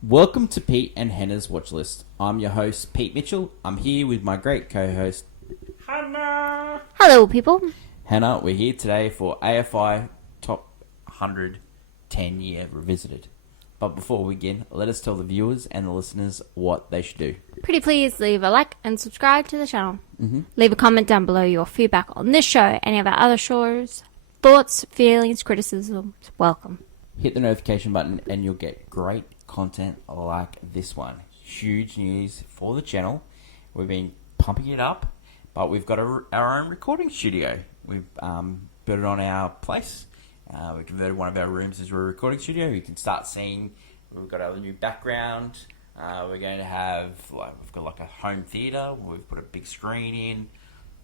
Welcome to Pete and Hannah's Watch List. I'm your host, Pete Mitchell. I'm here with my great co-host, Hannah. Hello, people. Hannah. We're here today for AFI Top 100 10-Year Revisited. But before we begin, let us tell the viewers and the listeners what they should do. Pretty please leave a like and subscribe to the channel. Leave a comment down below your feedback on this show, any of our other shows, thoughts, feelings, criticisms. Welcome. Hit the notification button and you'll get great content like this one. Huge news for the channel. We've been pumping it up, but we've got our own recording studio. We've built it on our place. We converted one of our rooms into a recording studio. You can start seeing we've got our new background. We're going to have we've got a home theatre. We've put a big screen in.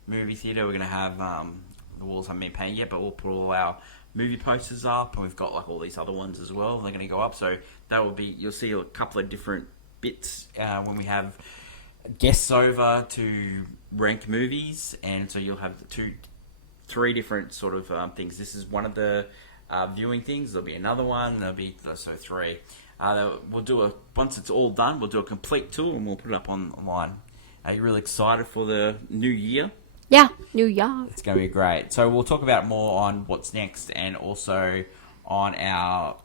Movie theatre. We're going to have the walls haven't been painted yet, but we'll put all our movie posters up, and we've got all these other ones as well. They're going to go up, so that will be, you'll see a couple of different bits when we have guests over to rank movies, and so you'll have three different sort of things. This is one of the viewing things. There'll be another one. There'll be three. We'll do once it's all done, we'll do a complete tour and we'll put it up online. Are you really excited for the new year? Yeah, New Year. It's going to be great. So we'll talk about more on what's next and also on our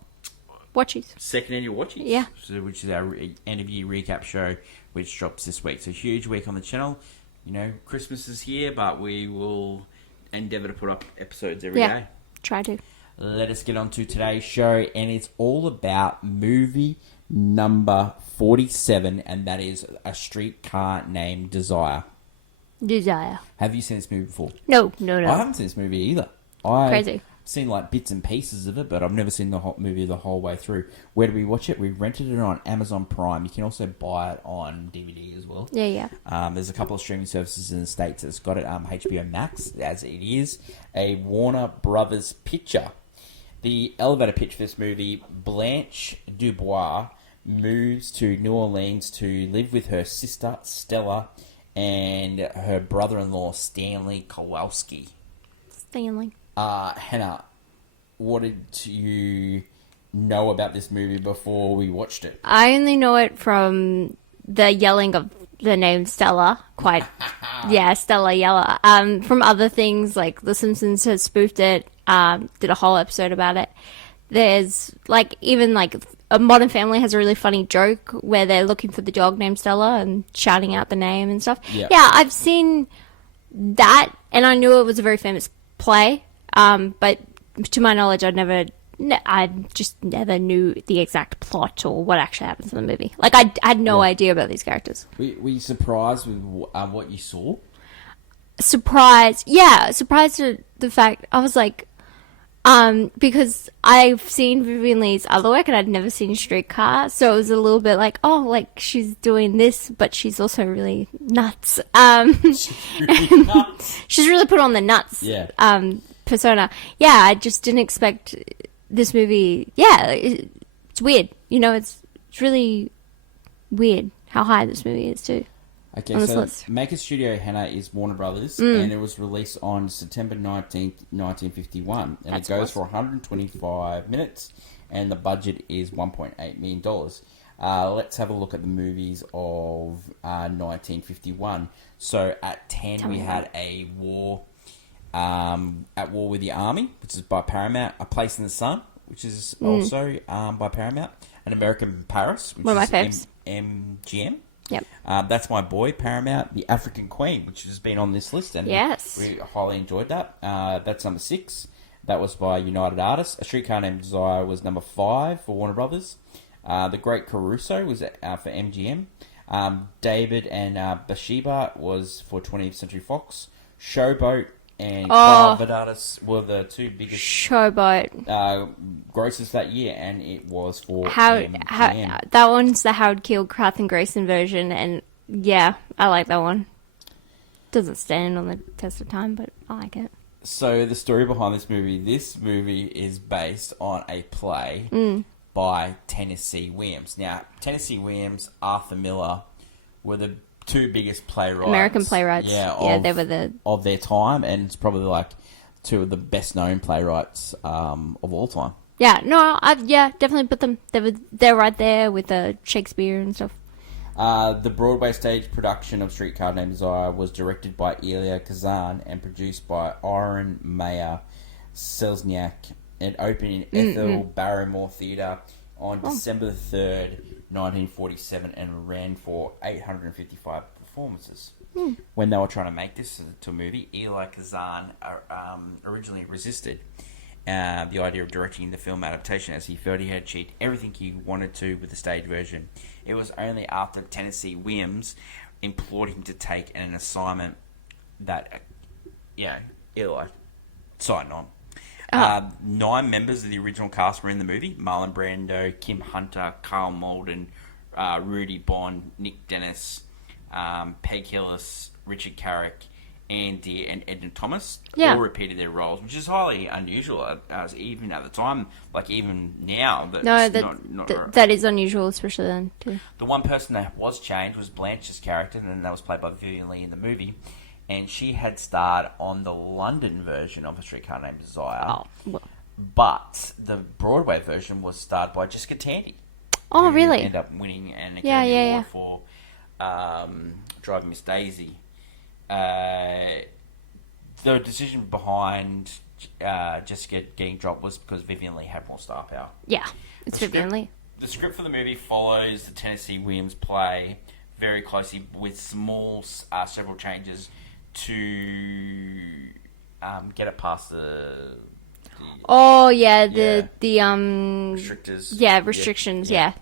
Watchies. second annual Watchies. Yeah. Which is our end of year recap show, which drops this week. So huge week on the channel. You know, Christmas is here, but we will endeavour to put up episodes every day. Try to. Let us get on to today's show, and it's all about movie number 47, and that is A Streetcar Named Desire. Desire. Have you seen this movie before? No. I haven't seen this movie either. Crazy. Seen bits and pieces of it, but I've never seen the whole movie the whole way through. Where did we watch it? We rented it on Amazon Prime. You can also buy it on DVD as well. Yeah. There's a couple of streaming services in the States that's got it. HBO Max, as it is a Warner Brothers picture. The elevator pitch for this movie: Blanche Dubois moves to New Orleans to live with her sister Stella and her brother-in-law Stanley Kowalski. Stanley. Hannah, what did you know about this movie before we watched it? I only know it from the yelling of the name Stella. Stella Yeller. From other things, like The Simpsons has spoofed it, did a whole episode about it. There's, even a Modern Family has a really funny joke where they're looking for the dog named Stella and shouting out the name and stuff. Yeah, I've seen that, and I knew it was a very famous play, but to my knowledge, I just never knew the exact plot or what actually happens in the movie. I had no idea about these characters. Were you surprised with what you saw? Surprised at the fact, I was like, because I've seen Vivian Lee's other work and I'd never seen Streetcar, so it was a little bit like, she's doing this, but she's also really nuts. She's really put on the nuts. Persona. I just didn't expect this movie. It's weird. It's really weird how high this movie is too. Okay, so Maker Studio, Hannah, is Warner Brothers, and it was released on September 19th, 1951. And it goes for 125 minutes, and the budget is $1.8 million. Let's have a look at the movies of 1951. So at 10, we had a war, At War with the Army, which is by Paramount. A Place in the Sun, which is also by Paramount. An American in Paris, which one of my is MGM. Yep. That's My Boy, Paramount. The African Queen, which has been on this list, and we highly enjoyed that. That's number 6. That was by United Artists. A Streetcar Named Desire was number 5 for Warner Brothers. The Great Caruso was for MGM. David and Bathsheba was for 20th Century Fox. Showboat and Carl Vedatis were the two biggest Showboat grosses that year, and it was for MGM. That one's the Howard Keel, Kathy Grayson version, and I like that one. Doesn't stand on the test of time, but I like it. So the story behind this movie is based on a play by Tennessee Williams. Now, Tennessee Williams, Arthur Miller were the two biggest playwrights. American playwrights. They were of their time, and it's probably two of the best known playwrights of all time. Yeah, no, definitely put them. They're right there with the Shakespeare and stuff. The Broadway stage production of Streetcar Named Desire was directed by Elia Kazan and produced by Aaron Mayer Selzniak. It opened in Ethel Barrymore Theatre on December 3rd, 1947, and ran for 855 performances. When they were trying to make this into a movie, Eli Kazan originally resisted the idea of directing the film adaptation, as he felt he had achieved everything he wanted to with the stage version. It was only after Tennessee Williams implored him to take an assignment that, Eli signed on. 9 members of the original cast were in the movie: Marlon Brando, Kim Hunter, Carl Malden, Rudy Bond, Nick Dennis, Peg Hillis, Richard Carrick, Ann Deere, and Edna Thomas. Yeah. All repeated their roles, which is highly unusual, as even at the time, like even now. That is unusual, especially then, too. The one person that was changed was Blanche's character, and that was played by Vivian Leigh in the movie. And she had starred on the London version of A Streetcar Named Desire. Oh, well. But the Broadway version was starred by Jessica Tandy. Oh, really? Ended up winning an Academy Award for Driving Miss Daisy. The decision behind Jessica getting dropped was because Vivian Leigh had more star power. Yeah, it's Vivian Leigh. The script for the movie follows the Tennessee Williams play very closely, with several changes to get it past the restrictors. Yeah, restrictions. Yeah.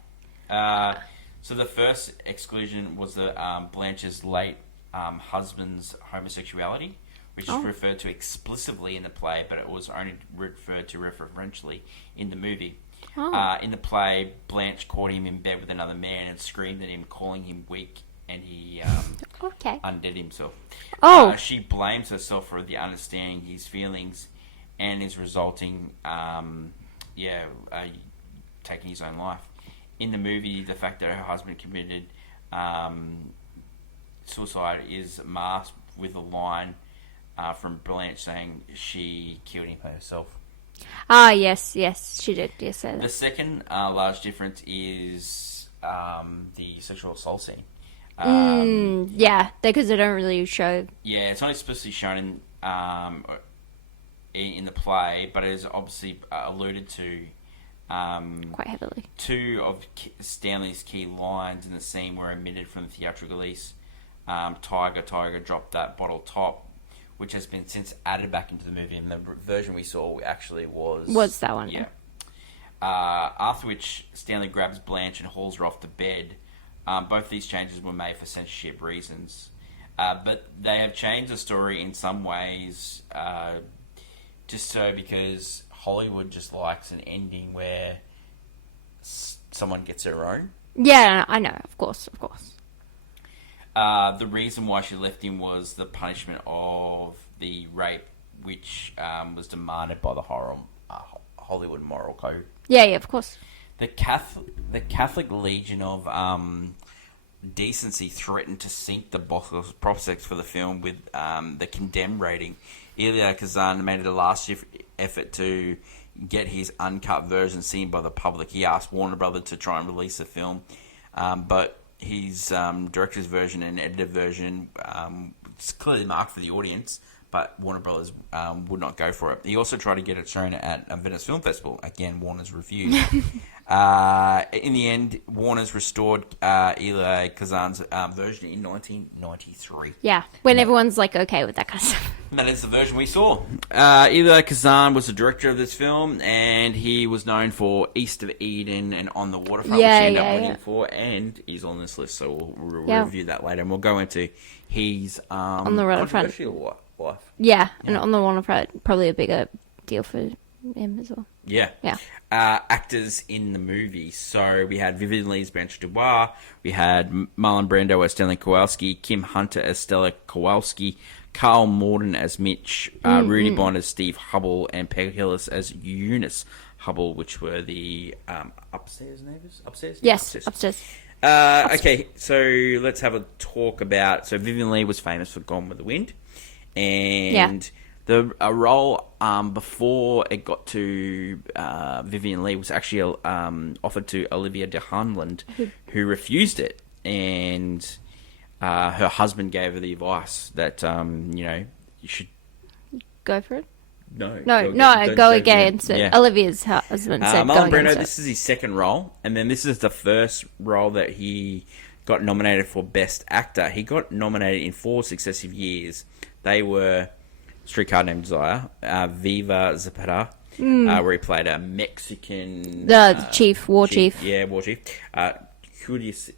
So the first exclusion was the Blanche's late husband's homosexuality, which is referred to explicitly in the play, but it was only referred to referentially in the movie. In the play, Blanche caught him in bed with another man and screamed at him, calling him weak, and he undid himself. She blames herself for the understanding his feelings and his resulting, taking his own life. In the movie, the fact that her husband committed suicide is masked with a line from Blanche saying she killed him herself. Yes, she did. Yes, say that. The second large difference is the sexual assault scene. Because they don't really show. Yeah, it's only explicitly shown in the play, but it is obviously alluded to quite heavily. 2 of Stanley's key lines in the scene were omitted from the theatrical release. Tiger, drop that bottle top, which has been since added back into the movie, and the version we saw actually was that one. Yeah. After which, Stanley grabs Blanche and hauls her off to bed. Both these changes were made for censorship reasons, but they have changed the story in some ways, just so because Hollywood just likes an ending where someone gets her own. Yeah, I know, of course. The reason why she left him was the punishment of the rape, which was demanded by the Hollywood moral code. Yeah, of course. The Catholic Legion of Decency threatened to sink the box office prospects for the film with the condemned rating. Elia Kazan made it a last effort to get his uncut version seen by the public. He asked Warner Brothers to try and release the film, but his director's version and edited version it's clearly marked for the audience, but Warner Brothers would not go for it. He also tried to get it shown at Venice Film Festival. Again, Warner's refused. In the end, Warner's restored Eli Kazan's version in 1993. Yeah, when everyone's like okay with that kind of stuff. And that is the version we saw. Eli Kazan was the director of this film, and he was known for East of Eden and On the Waterfront, which he ended up winning for, and he's on this list, so we'll review that later, and we'll go into his On the Waterfront life. Yeah, and On the Waterfront, probably a bigger deal for him as well. Yeah. Actors in the movie. So we had Vivian Leigh as Blanche Dubois. We had Marlon Brando as Stanley Kowalski. Kim Hunter as Stella Kowalski. Carl Malden as Mitch. Rudy Bond as Steve Hubble. And Peg Hillis as Eunice Hubble, which were the upstairs neighbours? Upstairs? Yes, upstairs. Okay, so let's have a talk about... So Vivian Leigh was famous for Gone with the Wind. And A role before it got to Vivian Leigh was actually offered to Olivia de Havilland, who refused it, and her husband gave her the advice that you should Go for it. no Go against it. Yeah. Olivia's husband said go Marlon Brando. against it. This is his second role, and then this is the first role that he got nominated for Best Actor. He got nominated in 4 successive years. They were Streetcar Named Desire, Viva Zapata, where he played a Mexican... war chief. Yeah, war chief. Julius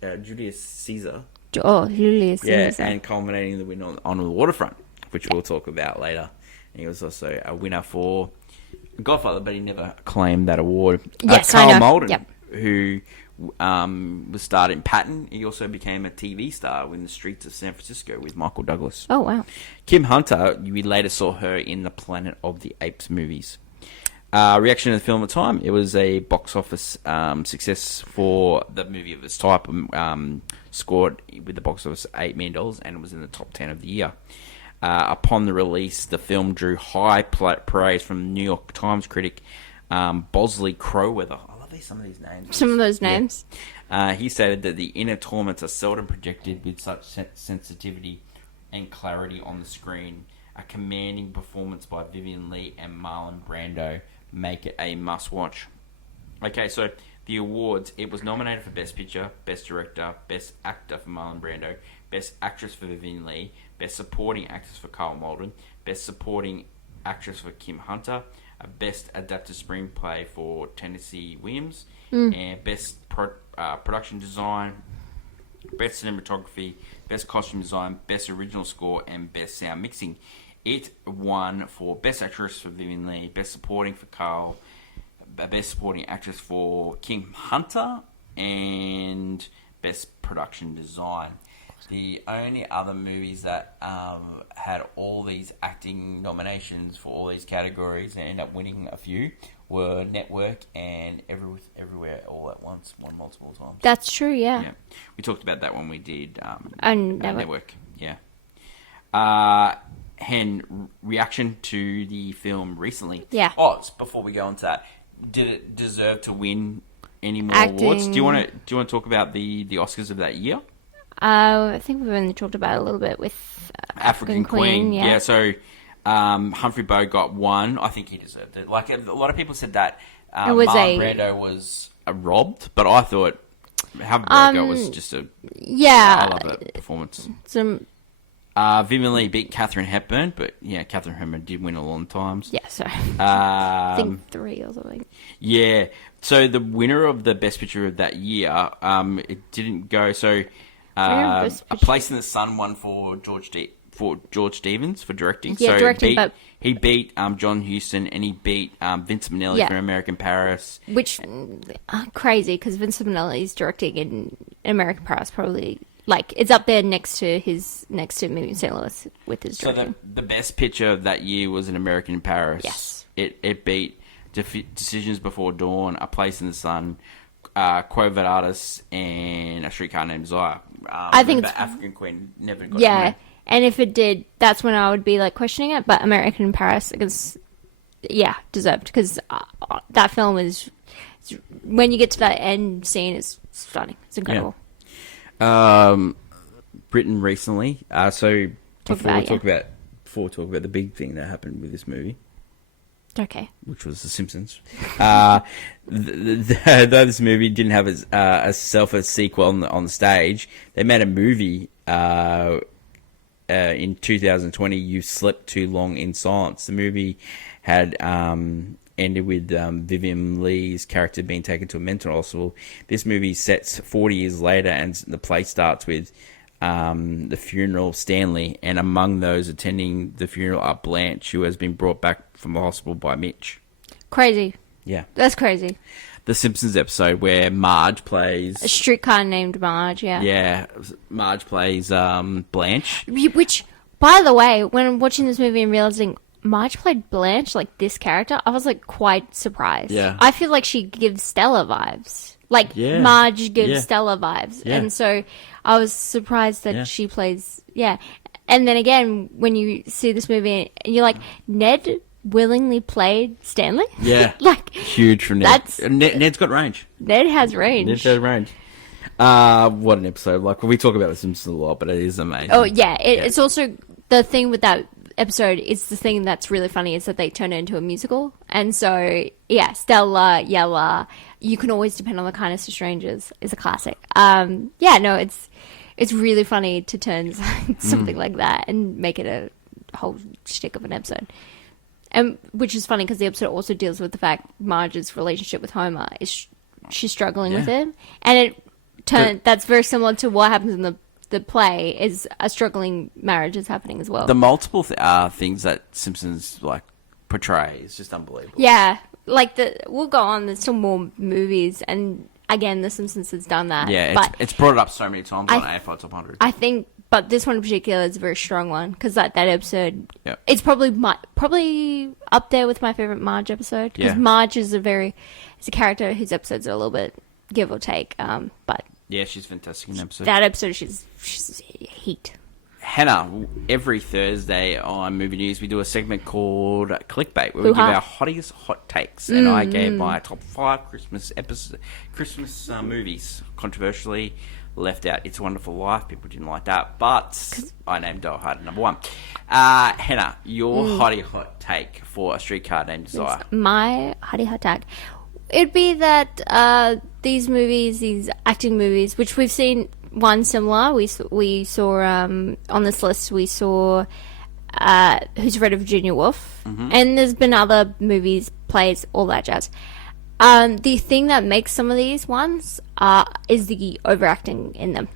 Caesar. Julius Yeah, Caesar. and culminating the win on the Waterfront, which we'll talk about later. And he was also a winner for Godfather, but he never claimed that award. Yes, Carl I know. Malden, Yep. who was starred in Patton. He also became a TV star in The Streets of San Francisco with Michael Douglas. Oh, wow. Kim Hunter, we later saw her in the Planet of the Apes movies. Reaction to the film at the time, it was a box office success for the movie of its type. Scored with the box office $8 million, and it was in the top 10 of the year. Upon the release, the film drew high praise from New York Times critic Bosley Crowther. I love some of these names. Some of those names. Yeah. He stated that the inner torments are seldom projected with such sensitivity and clarity on the screen. A commanding performance by Vivian Leigh and Marlon Brando make it a must-watch. Okay, so the awards. It was nominated for Best Picture, Best Director, Best Actor for Marlon Brando, Best Actress for Vivian Leigh, Best Supporting Actress for Carl Malden, Best Supporting Actress for Kim Hunter, Best Adapted Screenplay for Tennessee Williams, and Best Production Design, Best Cinematography, Best Costume Design, Best Original Score, and Best Sound Mixing. It won for Best Actress for Vivian Leigh, Best Supporting for Carl, Best Supporting Actress for Kim Hunter, and Best Production Design. The only other movies that had all these acting nominations for all these categories and ended up winning a few were Network and Everywhere All at Once, won multiple times. That's true, yeah. Yeah, we talked about that when we did Network. Yeah. Hen, reaction to the film recently. Yeah. Oh, before we go on to that, did it deserve to win any more Acting. awards? Do you want to talk about the Oscars of that year? I think we've only talked about it a little bit with African Queen. Yeah. So Humphrey Bogart won. I think he deserved it. Like a lot of people said that Marlon Brando was robbed, but I thought Humphrey Bogart was just a... Yeah. I love that performance. Some... Vivian Leigh beat Katharine Hepburn, but yeah, Katharine Hepburn did win a lot of times. Yeah, sorry. I think 3 or something. Yeah. So the winner of the Best Picture of that year, it didn't go. So A Place in the Sun won for George Stevens for directing. Yeah, so directing, but he beat John Huston, and he beat Vincent Minnelli for American Paris. Which crazy, because Vincent Minnelli's directing in American Paris probably... Like, it's up there next to Moving St. Louis with his directing. So the best picture of that year was An American in Paris. Yes. It beat Decisions Before Dawn, A Place in the Sun, Quo Vadis, and A Streetcar Named Desire. I think it's... African Queen never got Yeah, to win. and if it did, that's when I would be, like, questioning it. But American in Paris, because, yeah, deserved. Because that film is... When you get to that end scene, it's stunning. It's incredible. Yeah. Written recently. So before we talk about the big thing that happened with this movie, okay, which was The Simpsons. Though this movie didn't have a sequel on the stage, they made a movie in 2020. You Slept Too Long in Silence. The movie had ended with Vivian Leigh's character being taken to a mental hospital. This movie sets 40 years later, and the play starts with the funeral of Stanley, and among those attending the funeral are Blanche, who has been brought back from the hospital by Mitch. Crazy. Yeah. That's crazy. The Simpsons episode where Marge plays... A streetcar named Marge, yeah. Yeah, Marge plays Blanche. Which, by the way, when I'm watching this movie and realizing... Marge played Blanche, like this character, I was like quite surprised. Yeah. I feel like she gives Stella vibes. Like Marge gives Stella vibes. Yeah. And so I was surprised that she plays, And then again, when you see this movie, and you're like, Ned willingly played Stanley? Yeah. Like, huge for Ned. Ned's got range. Ned has range. Ned has range. What an episode. Like, we talk about The Simpsons a lot, but it is amazing. Oh, yeah. It's also the thing with that episode. It's the thing that's really funny is that they turn it into a musical. And so, yeah, Stella, Yella, You Can Always Depend on the Kindness of Strangers is a classic. Yeah, no, it's really funny to turn something like that and make it a whole shtick of an episode. And which is funny because the episode also deals with the fact Marge's relationship with Homer is she's struggling with him, and that's very similar to what happens in the play. Is a struggling marriage is happening as well. The multiple things that Simpsons like portray is just unbelievable. Yeah, like we'll go on. There's still more movies, and again, The Simpsons has done that. Yeah, it's brought it up so many times on AFI Top 100. I think. But this one in particular is a very strong one because that episode, yep. It's probably up there with my favorite Marge episode because Marge is it's a character whose episodes are a little bit give or take. But yeah, she's fantastic in the episode. That episode, she's heat. Hannah, every Thursday on Movie News, we do a segment called Clickbait, where we give our hottiest hot takes. And I gave my top 5 Christmas movies, controversially left out It's a Wonderful Life. People didn't like that, but I named Die Hard number 1. Hannah, your hottie hot take for A Streetcar Named Desire. My hottie hot take. It'd be that these acting movies, which we've seen one similar. We saw on this list. We saw Who's Afraid of Virginia Woolf, and there's been other movies, plays, all that jazz. The thing that makes some of these ones is the overacting in them.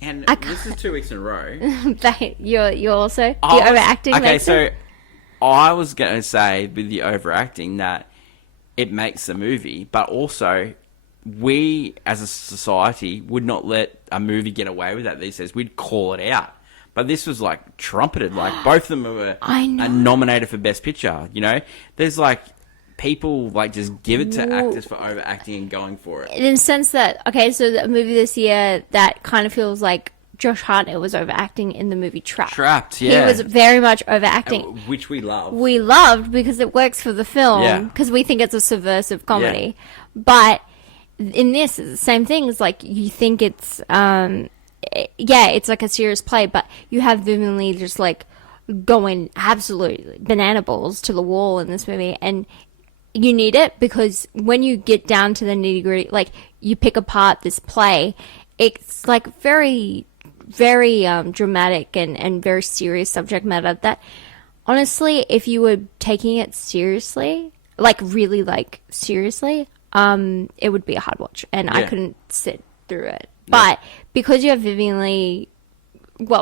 And this is 2 weeks in a row. You're also the overacting. Okay, so I was going to say with the overacting that it makes the movie, but also we as a society would not let a movie get away with that these days. We'd call it out. But this was like trumpeted. Like both of them were nominated for Best Picture. You know, there's like people like just give it to actors for overacting and going for it. In the sense that, okay, so the movie this year that kind of feels like Josh Hartnett was overacting in the movie Trapped. Trapped, yeah. He was very much overacting. Which we love. We loved because it works for the film, because we think it's a subversive comedy. Yeah. But in this, it's the same thing. It's like you think it's, it's like a serious play, but you have Vivian Lee just like going absolutely banana balls to the wall in this movie, and you need it because when you get down to the nitty gritty, like you pick apart this play, it's like very, very dramatic and very serious subject matter that honestly, if you were taking it seriously, like really like seriously, it would be a hard watch and I couldn't sit through it. But because you have Vivian Lee,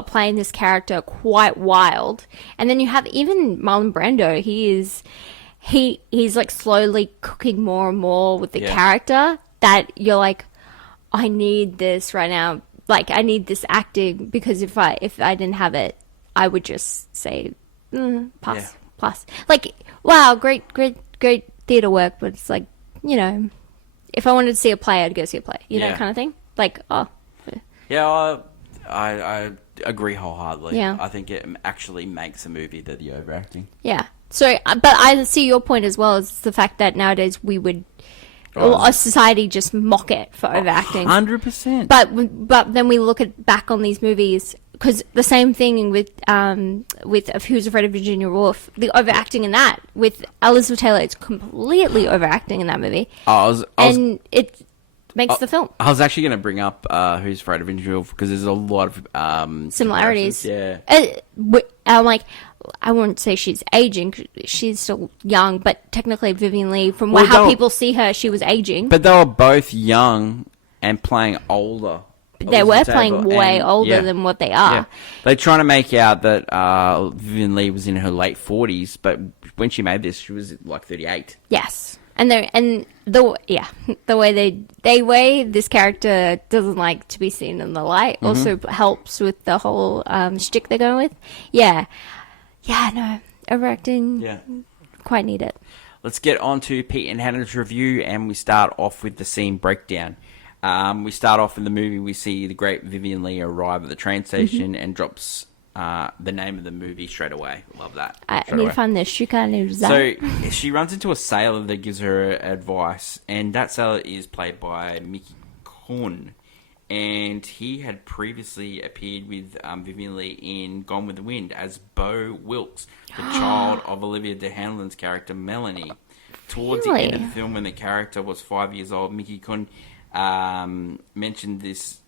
playing this character quite wild, and then you have even Marlon Brando, he's like slowly cooking more and more with the character that you're like, I need this right now. Like I need this acting because if I didn't have it, I would just say pass. Like wow, great theater work, but it's like, you know, if I wanted to see a play, I'd go see a play. You know, kind of thing. Like I agree wholeheartedly. Yeah. I think it actually makes a movie the overacting. Yeah. So, but I see your point as well, as the fact that nowadays we would, a society just mock it for overacting. 100%. But then we look back on these movies, because the same thing with Who's Afraid of Virginia Woolf, the overacting in that, with Elizabeth Taylor, it's completely overacting in that movie. It makes the film. I was actually going to bring up Who's Afraid of Virginia Woolf, because there's a lot of similarities. Yeah. I'm like, I won't say she's aging. She's still young, but technically Vivian Lee, from how people see her, she was aging. But they were both young and playing older. They were playing way older than what they are. Yeah. They're trying to make out that Vivian Lee was in her late 40s, but when she made this, she was like 38. Yes. The way this character doesn't like to be seen in the light also helps with the whole shtick they're going with. No, overacting. Yeah, quite need it. Let's get on to Pete and Hannah's review, and we start off with the scene breakdown. We start off in the movie. We see the great Vivian Lee arrive at the train station and drops the name of the movie straight away. Love that. I Straight need away. to find the Shuka news. So she runs into a sailor that gives her advice, and that sailor is played by Mickey Korn, and he had previously appeared with Vivian Leigh in Gone with the Wind as Bo Wilkes, the child of Olivia de Havilland's character Melanie. Towards the end of the film, when the character was 5 years old, Mickey Korn mentioned this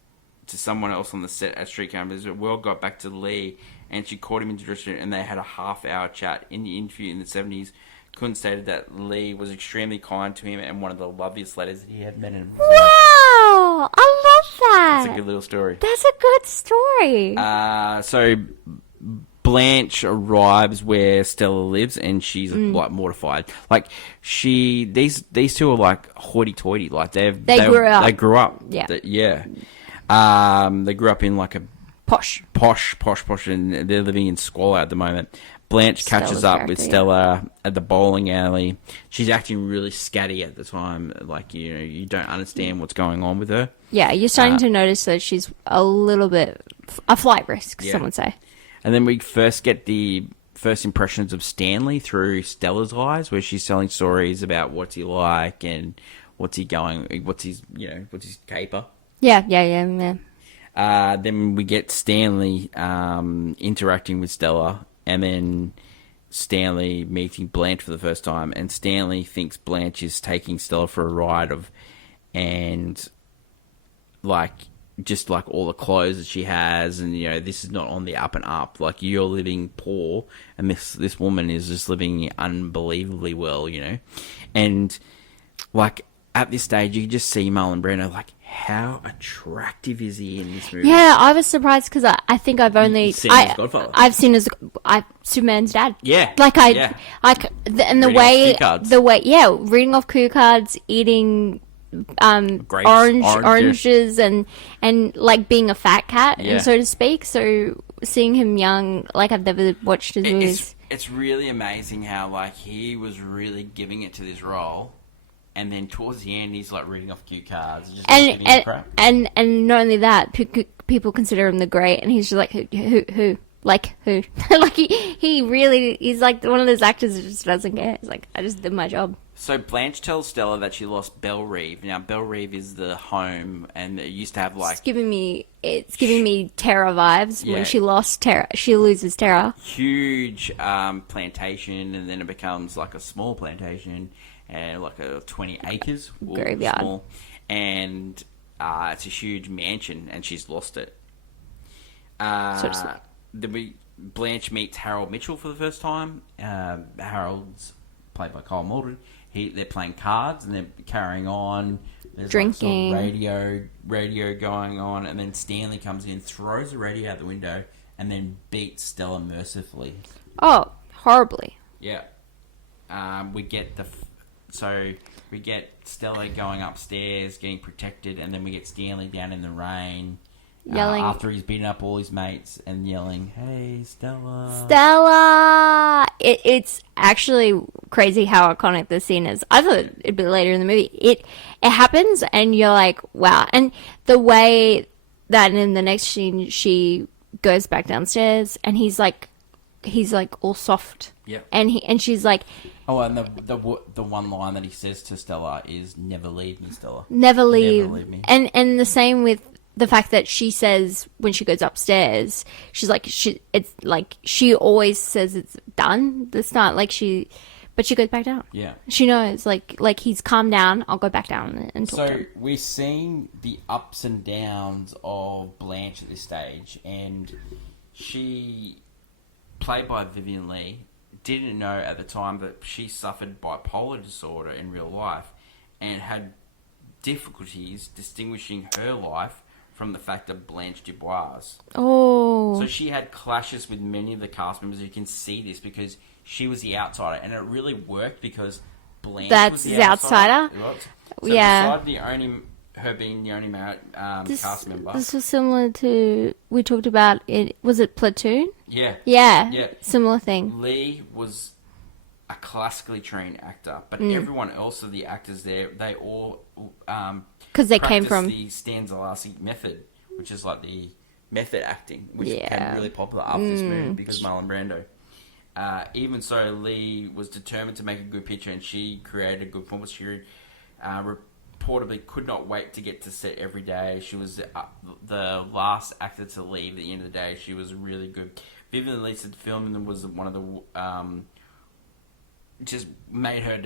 to someone else on the set at Street Cameras. The world got back to Lee, and she called him into the restaurant, and they had a half-hour chat. In the interview in the 70s, Kuhn stated that Lee was extremely kind to him and one of the loveliest letters that he had met in his life. Wow! I love that! That's a good little story. That's a good story. So Blanche arrives where Stella lives, and she's like mortified. Like these two are like hoity-toity. Like they grew up. They grew up. Yeah. They grew up in like a posh, and they're living in squalor at the moment. Blanche catches up with Stella at the bowling alley. She's acting really scatty at the time. Like, you don't understand what's going on with her. Yeah, you're starting to notice that she's a little bit a flight risk, some would say. And then we first get the first impressions of Stanley through Stella's eyes, where she's telling stories about what's he like and what's his caper. Yeah. Then we get Stanley interacting with Stella, and then Stanley meeting Blanche for the first time, and Stanley thinks Blanche is taking Stella for a ride and just like all the clothes that she has, and this is not on the up and up. Like, you're living poor, and this woman is just living unbelievably well, and like at this stage you can just see Marlon Brando like, how attractive is he in this movie? Yeah, I was surprised because I think I've only I've seen his Superman's dad. Yeah, and the way reading off cue cards, eating oranges and like being a fat cat, and so to speak. So seeing him young, like I've never watched his movies. It's really amazing how like he was really giving it to this role. And then towards the end, he's like reading off cue cards, and not only that, people consider him the great, and he's just like who, like who, like he's like one of those actors that just doesn't care. He's like, I just did my job. So Blanche tells Stella that she lost Belle Reve. Now Belle Reve is the home, and it used to have like it's giving me Terra vibes. When she lost Terra, she loses Terra. Huge plantation, and then it becomes like a small plantation. And like 20 acres, graveyard, small, and it's a huge mansion, and she's lost it. Then Blanche meets Harold Mitchell for the first time. Harold's played by Kyle Maldron. They're playing cards and they're carrying on. There's drinking, like radio going on, and then Stanley comes in, throws the radio out the window, and then beats Stella mercifully. Oh, horribly! Yeah, we get Stella going upstairs, getting protected, and then we get Stanley down in the rain, yelling after he's beaten up all his mates, and yelling, "Hey, Stella!" Stella! It's actually crazy how iconic this scene is. I thought it'd be later in the movie. It happens, and you're like, wow. And the way that in the next scene she goes back downstairs, and he's like all soft. Yeah. And she's like. Oh, and the one line that he says to Stella is, "Never leave me, Stella. Never leave." Never leave me. And the same with the fact that she says when she goes upstairs, she's like she always says it's done. It's not like but she goes back down. Yeah. She knows like he's calmed down. I'll go back down and talk to him. So we're seeing the ups and downs of Blanche at this stage, and she, played by Vivian Leigh, didn't know at the time that she suffered bipolar disorder in real life and had difficulties distinguishing her life from the fact of Blanche Dubois. Oh. So she had clashes with many of the cast members. You can see this because she was the outsider, and it really worked because Blanche was the outsider. So beside her being the only male cast member. This was similar to, we talked about it, was it Platoon? Yeah. Yeah. Similar thing. Lee was a classically trained actor, but everyone else of the actors there, they all because they came from the Stanislavski method, which is like the method acting, which Yeah. became really popular after this movie because of Marlon Brando. Even so, Lee was determined to make a good picture, and she created a good performance. She reportedly could not wait to get to set every day. She was the last actor to leave at the end of the day. She was really good. Vivian Lee said filming them was one of the... just made her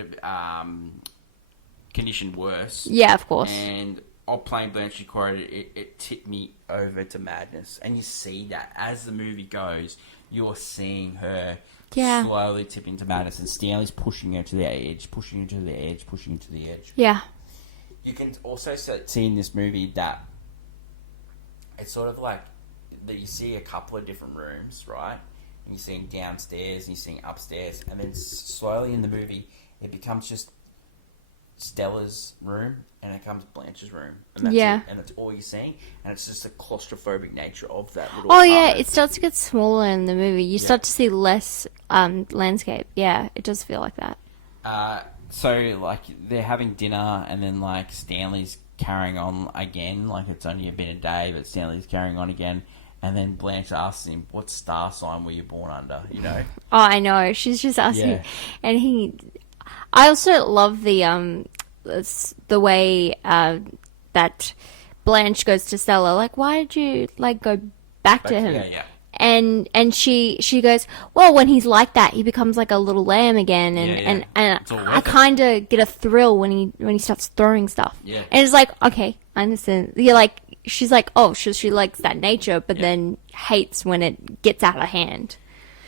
condition worse. Yeah, of course. And playing Blanche, she quoted, it tipped me over to madness. And you see that as the movie goes, you're seeing her slowly tip into madness, and Stanley's pushing her to the edge, pushing her to the edge, pushing her to the edge. Yeah. You can also see in this movie that it's sort of like that you see a couple of different rooms, right? And you're seeing downstairs and you're seeing upstairs, and then slowly in the movie it becomes just Stella's room and it becomes Blanche's room, and that's it, and that's all you're seeing, and it's just the claustrophobic nature of that little apartment. It starts to get smaller in the movie. You start to see less landscape. Yeah, it does feel like that. So like they're having dinner, and then like Stanley's carrying on again, like it's only been a day, but Stanley's carrying on again. And then Blanche asks him, what star sign were you born under, you know? Oh, I know. She's just asking. And I also love the way that Blanche goes to Stella. Like, why did you, like, go back to him? Yeah. And she goes, well, when he's like that, he becomes like a little lamb again. And I kind of get a thrill when he starts throwing stuff. Yeah. And it's like, okay, I understand. You're like, she's like, oh, she likes that nature, but then hates when it gets out of hand.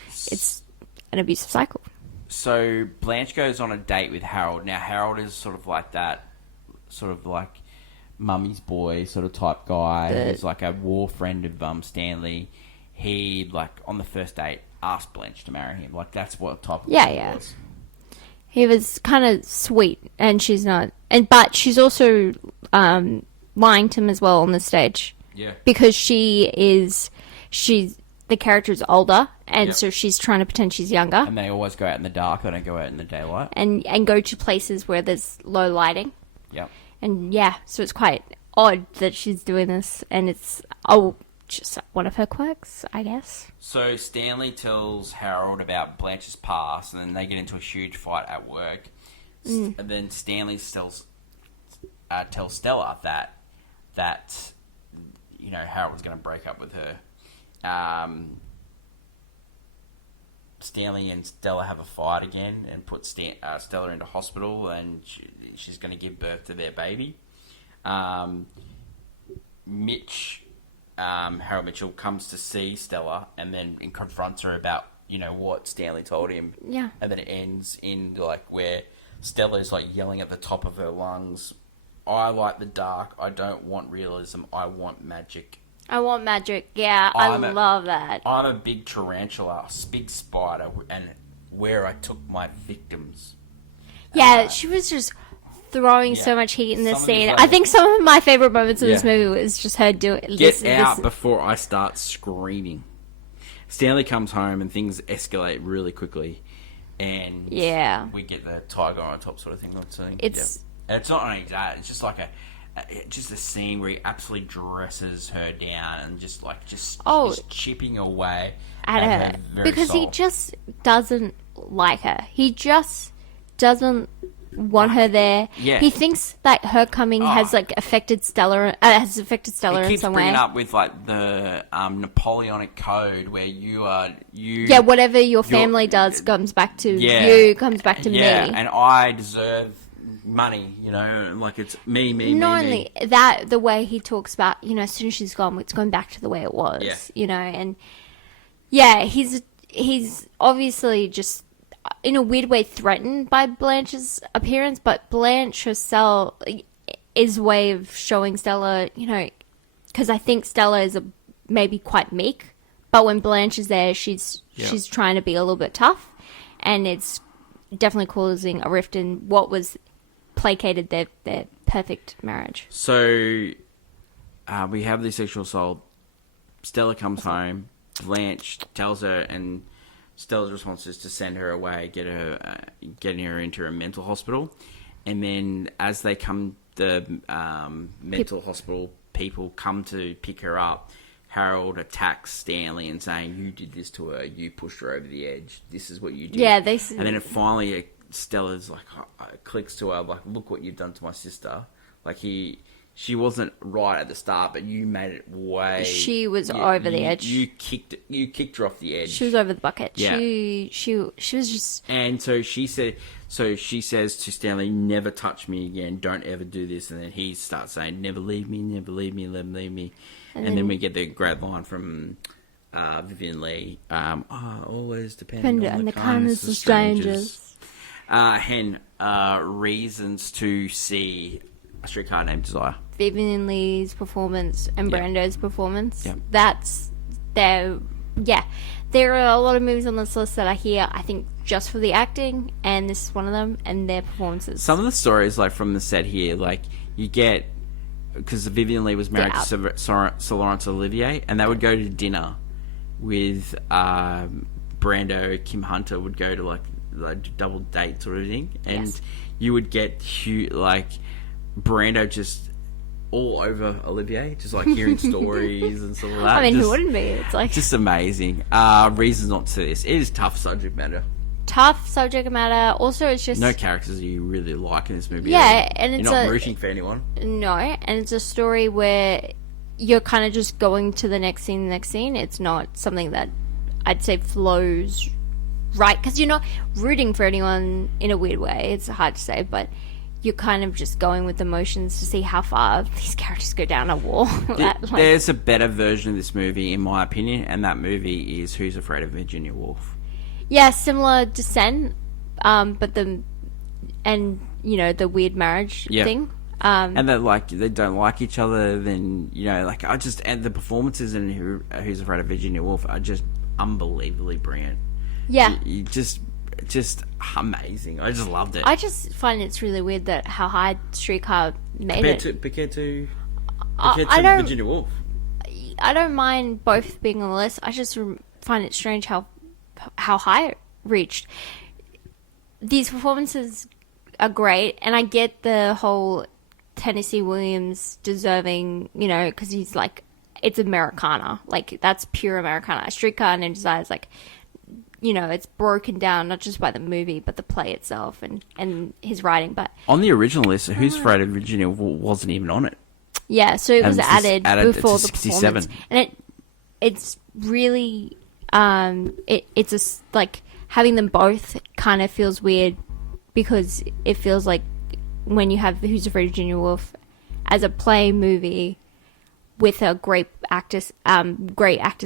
It's an abusive cycle. So Blanche goes on a date with Harold. Now, Harold is sort of like that, sort of like mummy's boy sort of type guy. He's like a war friend of Stanley. He, like, on the first date, asked Blanche to marry him. Like, that's what type of guy he was. He was kind of sweet, and she's not. But she's also lying to him as well on the stage. Yeah. Because she's the character is older, and so she's trying to pretend she's younger. And they always go out in the dark. They don't go out in the daylight. And go to places where there's low lighting. Yep. And so it's quite odd that she's doing this, and it's just one of her quirks, I guess. So Stanley tells Harold about Blanche's past, and then they get into a huge fight at work. And then Stanley tells Stella that you know Harold was going to break up with her. Stanley and Stella have a fight again and put Stella into hospital, and she's going to give birth to their baby. Harold Mitchell comes to see Stella and then confronts her about, you know, what Stanley told him. Yeah. And then it ends in, like, where Stella's, like, yelling at the top of her lungs, I like the dark, I don't want realism, I want magic. I want magic, yeah, I love that. I'm a big tarantula, a big spider, and where I took my victims. Yeah, she was just throwing so much heat in this scene. I think some of my favorite moments of this movie was just her doing Get out before I start screaming. Stanley comes home and things escalate really quickly, and we get the tiger on top sort of thing. And it's not only that; it's just like a scene where he absolutely dresses her down and just chipping away at her because he just doesn't like her. He just doesn't want her there. Yeah. He thinks that her coming has affected Stella. Has affected Stella in some way. He keeps bringing up with like the Napoleonic Code, where you. Yeah, whatever your family does comes back to you. Comes back to me. Yeah, and I deserve money. You know, like it's me. Not only that, the way he talks about, you know, as soon as she's gone, it's going back to the way it was. Yeah. You know, and he's obviously just, in a weird way, threatened by Blanche's appearance, but Blanche herself is a way of showing Stella, you know, because I think Stella is maybe quite meek, but when Blanche is there, she's trying to be a little bit tough, and it's definitely causing a rift in what was placated their perfect marriage. So we have the sexual assault. Stella comes home. Blanche tells her, and Stella's response is to send her away, getting her into a mental hospital. And then as they come, the mental hospital people come to pick her up, Harold attacks Stanley and saying, "You did this to her. You pushed her over the edge. This is what you did." Yeah, and then it finally Stella's like clicks to her, like, "Look what you've done to my sister." Like she wasn't right at the start, but you made it way. She was over the edge. You kicked her off the edge. She was over the bucket. Yeah. She was just. And so she says to Stanley, "Never touch me again. Don't ever do this." And then he starts saying, "Never leave me, never leave me, never leave me." And then we get the great line from Vivian Leigh. Always depend on the kindness of strangers. Reasons to see A Streetcar Named Desire. Vivian Leigh's performance and Brando's performance. Yep. That's their. Yeah. There are a lot of movies on this list that I hear, I think, just for the acting, and this is one of them, and their performances. Some of the stories, like, from the set here, like, you get... Because Vivian Leigh was married to Sir Laurence Olivier, and they would go to dinner with Brando. Kim Hunter would go to, like double date sort of thing. And you would get, like, Brando just... all over Olivier, just like hearing stories and stuff like that. I mean, who wouldn't be? It's like just amazing. Reasons not to see this. It is tough subject matter. Tough subject matter. Also, it's just no characters you really like in this movie. Yeah, and it's you're not rooting for anyone. No, and it's a story where you're kind of just going to the next scene. It's not something that I'd say flows right, because you're not rooting for anyone in a weird way. It's hard to say, but you're kind of just going with emotions to see how far these characters go down a wall. There's a better version of this movie, in my opinion, and that movie is Who's Afraid of Virginia Woolf. Yeah, similar Descent, but the weird marriage thing. And they don't like each other. Then and the performances in Who's Afraid of Virginia Woolf are just unbelievably brilliant. Yeah, you just amazing. I just loved it. I just find it's really weird that how high Streetcar made it. Compared to Virginia Woolf. I don't mind both being on the list. I just find it strange how high it reached. These performances are great, and I get the whole Tennessee Williams deserving, because he's like, it's Americana. Like, that's pure Americana. Streetcar Named Desire is like, it's broken down not just by the movie, but the play itself and his writing. But on the original list, Who's Afraid of Virginia Woolf wasn't even on it. Yeah, so it was added before the 67. performance, and it's really it's like having them both kind of feels weird, because it feels like when you have Who's Afraid of Virginia Woolf as a play movie with a great actors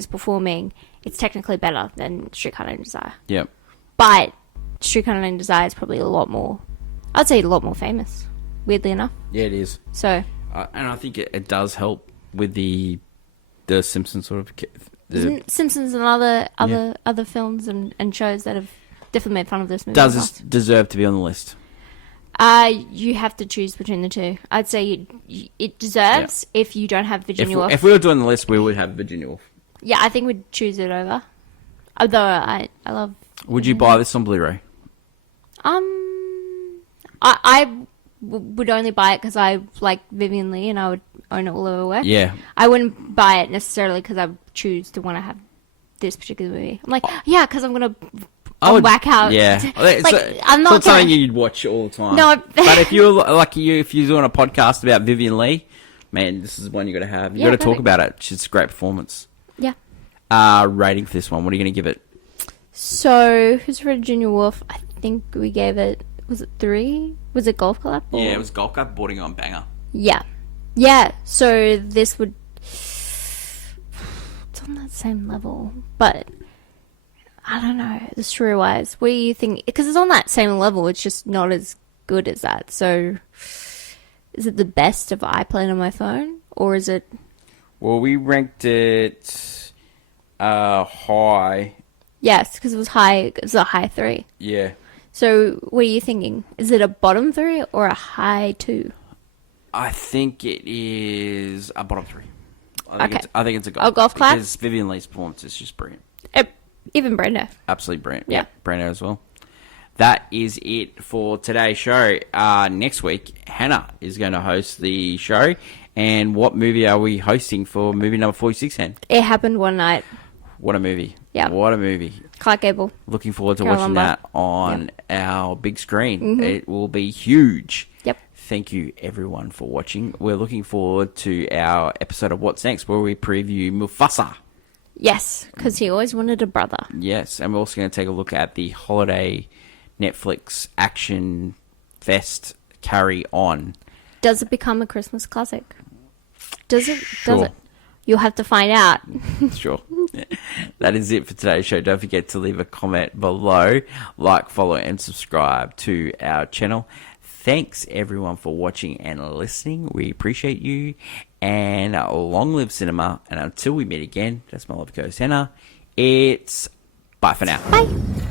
performing, it's technically better than Streetcar Named Desire. Yep. But Streetcar Named Desire is probably a lot more famous, weirdly enough. Yeah, it is. So, and I think it does help with the Simpsons sort of... Simpsons and other films and shows that have definitely made fun of this movie. Does this deserve to be on the list? You have to choose between the two. I'd say it deserves if you don't have Virginia Woolf. If we were doing the list, we would have Virginia Woolf. Yeah, I think we'd choose it over. Although I love... Would you buy this on Blu-ray? I would only buy it because I like Vivian Leigh and I would own it all over work. Yeah. I wouldn't buy it necessarily because I would choose to want to have this particular movie. I'm like, because I'm going to whack out. Yeah. I'm not something you'd watch all the time. No. But if you're if you're doing a podcast about Vivian Leigh, man, this is one you got to have. You got to talk about it. It's a great performance. Yeah. Rating for this one. What are you going to give it? So, Who's Afraid of Virginia Woolf? I think we gave it... Was it 3? Was it Golf Club? Yeah, it was Golf Club, bordering on banger. Yeah. Yeah, so this would... It's on that same level, but... I don't know, the story-wise. What do you think? Because it's on that same level, it's just not as good as that. So, is it the best of I Played on My Phone? Or is it... Well, we ranked it high. Yes, because it was high. It was a high 3. Yeah. So, what are you thinking? Is it a bottom 3 or a high 2? I think it is a bottom 3. I think it's a golf. A golf clap? Because Vivian Leigh's performance is just brilliant. Even Brando. Absolutely brilliant. Yeah. Brando as well. That is it for today's show. Next week, Hannah is going to host the show, And what movie are we hosting for movie number 46, Hen? It happened one night. What a movie. Yeah. What a movie. Clark Gable. Looking forward to Carol watching Lombard. that on our big screen. It will be huge. Yep. Thank you, everyone, for watching. We're looking forward to our episode of What's Next, where we preview Mufasa. Yes, because he always wanted a brother. Yes, and we're also going to take a look at the holiday Netflix action fest Carry On. Does it become a Christmas classic? Does it? Sure. Does it? You'll have to find out. Sure. That is it for today's show. Don't forget to leave a comment below, like, follow, and subscribe to our channel. Thanks, everyone, for watching and listening. We appreciate you. And long live cinema. And until we meet again, that's my love co Hannah. It's bye for now. Bye.